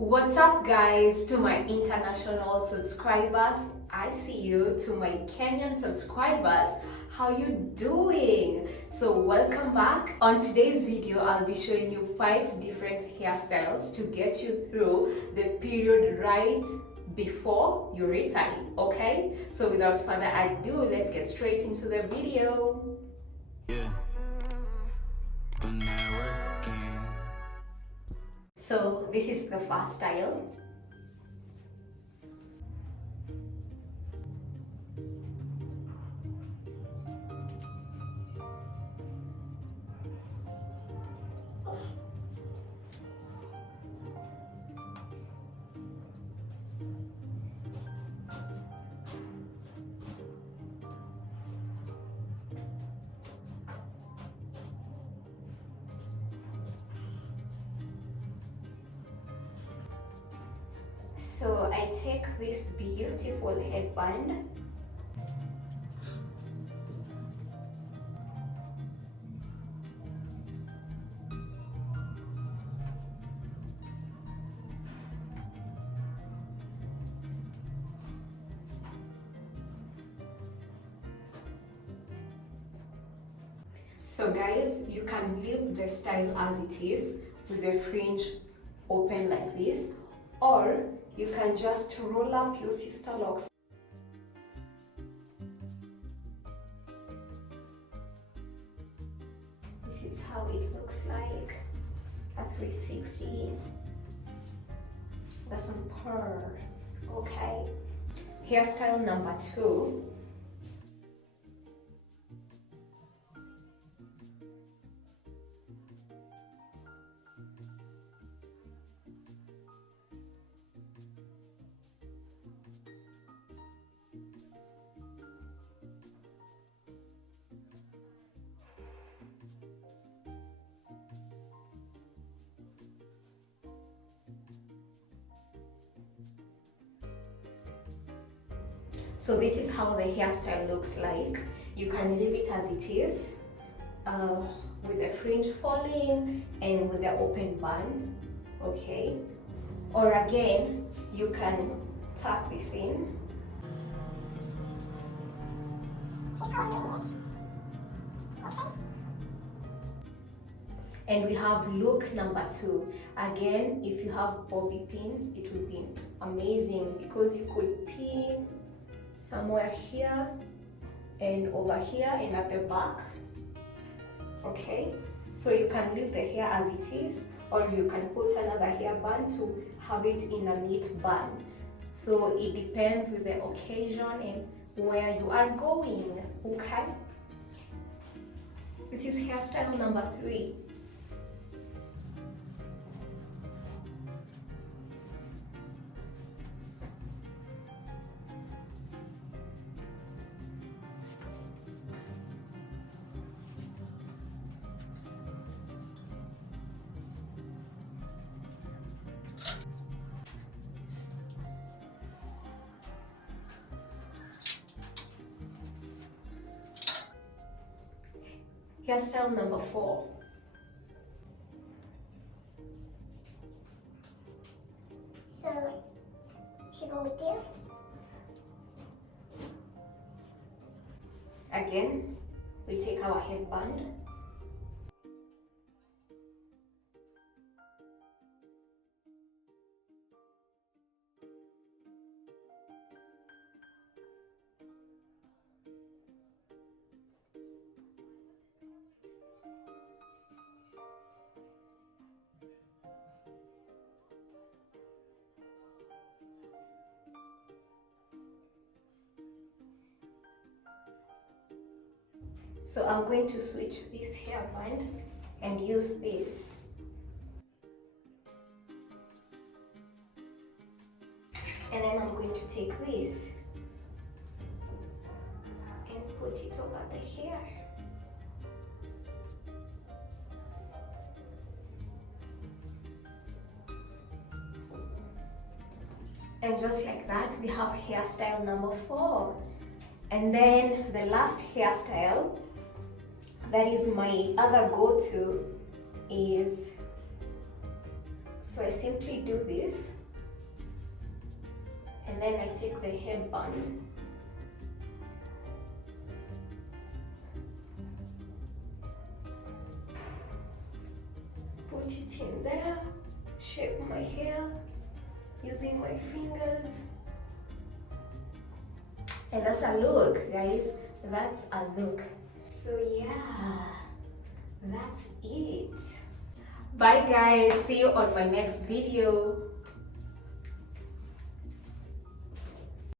What's up guys? To my international subscribers, I see you. To my Kenyan subscribers, how you doing? So welcome back. On today's video, I'll be showing you 5 different hairstyles to get you through the period right before your return, okay? So without further ado, let's get straight into the video. So this is the first style. So I take this beautiful headband . So guys, you can leave the style as it is with the fringe open like this, or you can just roll up your Sisterlocks. This is how it looks like, a 360. That's some purr, okay? Hairstyle number 2. So this is how the hairstyle looks like. You can leave it as it is, with the fringe falling and with the open bun, okay? Or again, you can tuck this in. And we have look number 2. Again, if you have bobby pins, it would be amazing because you could pin somewhere here and over here and at the back, okay? So you can leave the hair as it is, or you can put another hair band to have it in a neat bun. So it depends with the occasion and where you are going, okay? This is hairstyle number 3. Hairstyle number 4. So, she's all with you. Again, we take our headband. So I'm going to switch this hairband and use this. And then I'm going to take this and put it over the hair. And just like that, we have hairstyle number 4. And then the last hairstyle, that is my other go-to, is, so I simply do this then I take the hair bun. Put it in there, shape my hair using my fingers. And that's a look, guys. That's a look. So yeah, that's it. Bye guys, see you on my next video.